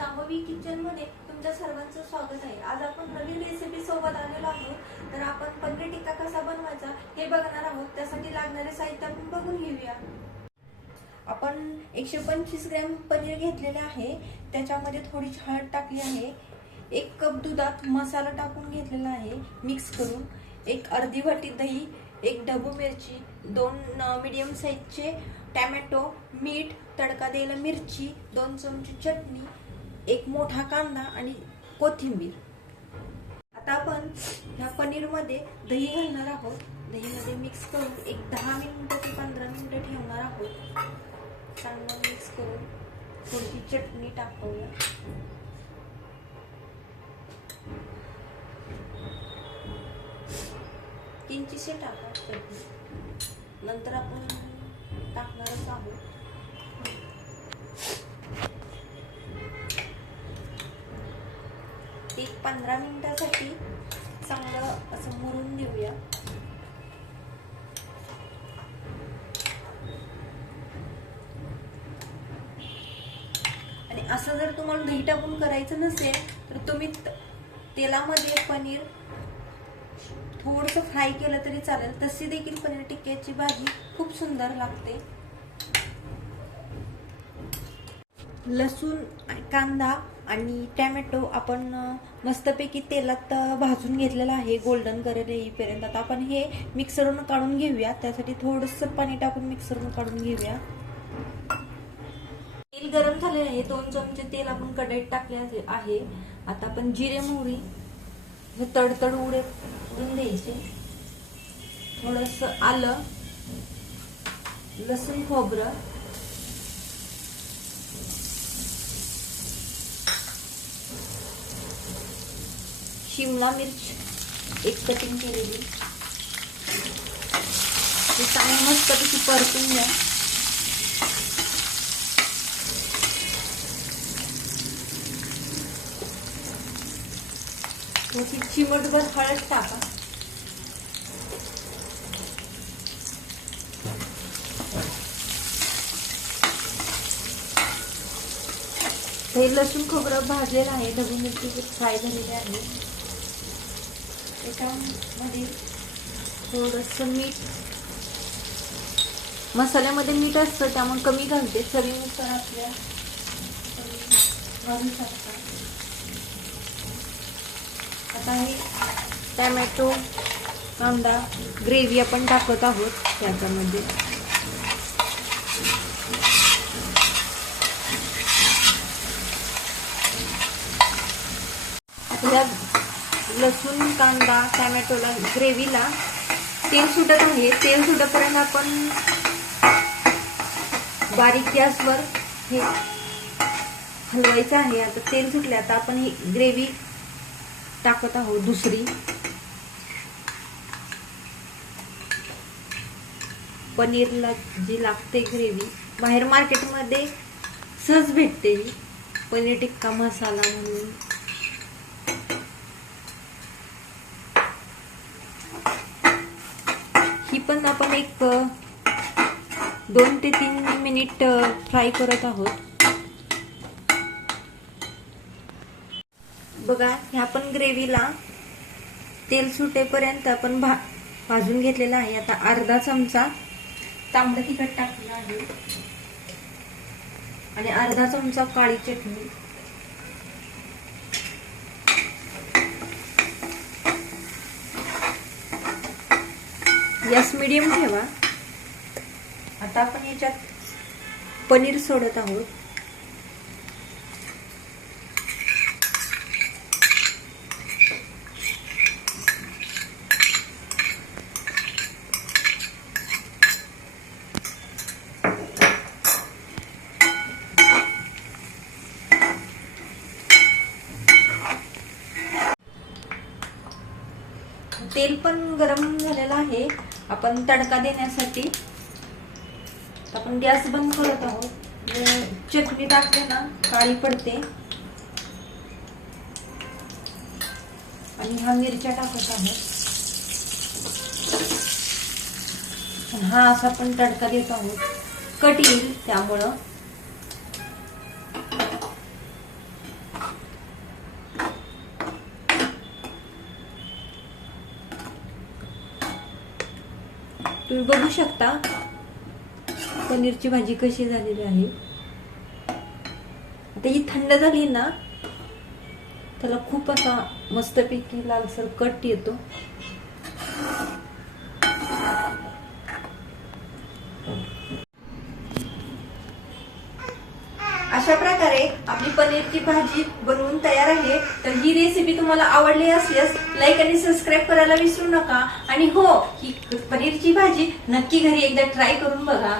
Shambhavi kitchen मध्ये तुमच्या सर्वांचं स्वागत आहे। आज आपण नवीन रेसिपी सोबत आलेलो आहोत। तर आपण पनीर टिक्का कसा बनवायचा हे बघणार आहोत। त्यासाठी लागणारे साहित्य आपण बघून घेऊया। आपण 125 ग्रॅम पनीर घेतलेले आहे। त्याच्यामध्ये थोडीशी हळद टाकली आहे। 1 कप दुधात मसाला टाकून घेतलेला आहे मिक्स करून। 1 अर्धी वाटी दही, 1 ढबू मिरची, 2 मीडियम साइजचे टोमॅटो, मीठ, तडका द्यायला मिरची, 2 चमचे चटणी, 1 मोठा कांदा आणि कोथिंबीर। आता आपण ह्या पनीर मध्ये दही घालणार आहोत। दही मध्ये मिक्स करून एक 10 मिनिट ते 15 मिनिट ठेवणार आहोत। चांगलं मिक्स करून थोडी चटणी टाकूया। किंचितशी टाका चटणी। नंतर आपण टाकणारच आहोत एक 15 मिनिटासाठी चांगलं असं मुरून देऊया। आणि असं जर तुम्हाला दही टाकून करायचं नसेल तर तुम्ही तेलामध्ये पनीर थोडंसं फ्राय केलं तरी चालेल। तशी देखील पनीर टिक्क्याची भाजी खूप सुंदर लागते। लसूण, कांदा आणि टोमॅटो आपण मस्तपैकी तेलात भाजून घेतलेला आहे गोल्डन कलर येईपर्यंत। आता आपण हे मिक्सरवरून काढून घेऊया। त्यासाठी थोडंसं पाणी टाकून मिक्सरवरून काढून घेऊया। तेल गरम झाले आहे। 2 चमचे तेल आपण कढईत टाकले आहे। आता आपण जिरे मोहरी तडतड उडून द्यायचे। थोडंसं आलं, लसूण खोबरं, शिमला मिर्च 1 कटिंग केलेली, हे चांगलं मस्त पैकी परतून घ्या। थोडी चिमटभर हळद टाका। हे लसूण खोबरं भाजलेलं आहे, ढबू मिरची फ्राय झालेली आहे। त्याच्यामध्ये थोडंसं मीठ, मसाल्यामध्ये मीठ असतं त्यामुळे कमी घालते, चवीनुसार आपल्या घालू शकता। आता हे टोमॅटो, कांदा, ग्रेव्ही आपण टाकत आहोत त्याच्यामध्ये। आता लसूण, कांदा, टोमॅटोला ग्रेव्हीला तेल सुटत आहे। तेल सुटेपर्यंत आपण बारीक गॅसवर हे हलवायचं आहे। आता तेल सुटले, आता आपण ही ग्रेव्ही टाकत आहोत दुसरी। पनीरला जी लागते ग्रेव्ही बाहेर मार्केटमध्ये सहज भेटते पनीर टिक्का मसाला म्हणून। ही पण आपण एक 2 ते 3 मिनिट फ्राय करत आहोत। बघा, ह्या पण ग्रेव्हीला तेल सुटेपर्यंत आपण भाजून घेतलेला आहे। आता अर्धा चमचा तांबडं तिखट टाकलेलं आहे आणि अर्धा चमचा काळी चटणी। गॅस मीडियम ठेवा। आता आपण याच्यात पनीर सोडत आहोत। तेल पण गरम झालेलं आहे। आपण तडका देण्यासाठी आपण गॅस बंद करत आहोत। चटणी टाकले ना काळी पडते। आणि ह्या मिरच्या टाकत आहोत। हा असा आपण तडका देत आहोत। कट येईल त्यामुळं तुम्ही बघू शकता पनीरची भाजी कशी झालेली आहे. आता ही थंड झाली ना, त्याला खूप असा मस्तपैकी लालसर कट येतो. अशा प्रकारे आपली पनीरची भाजी बनवून तयार आहे. तर ही रेसिपी तुम्हाला आवडली असल्यास लाईक आणि सबस्क्राईब करायला विसरू नका. आणि हो, ही पनीरची भाजी नक्की घरी एकदा ट्राय करून बघा.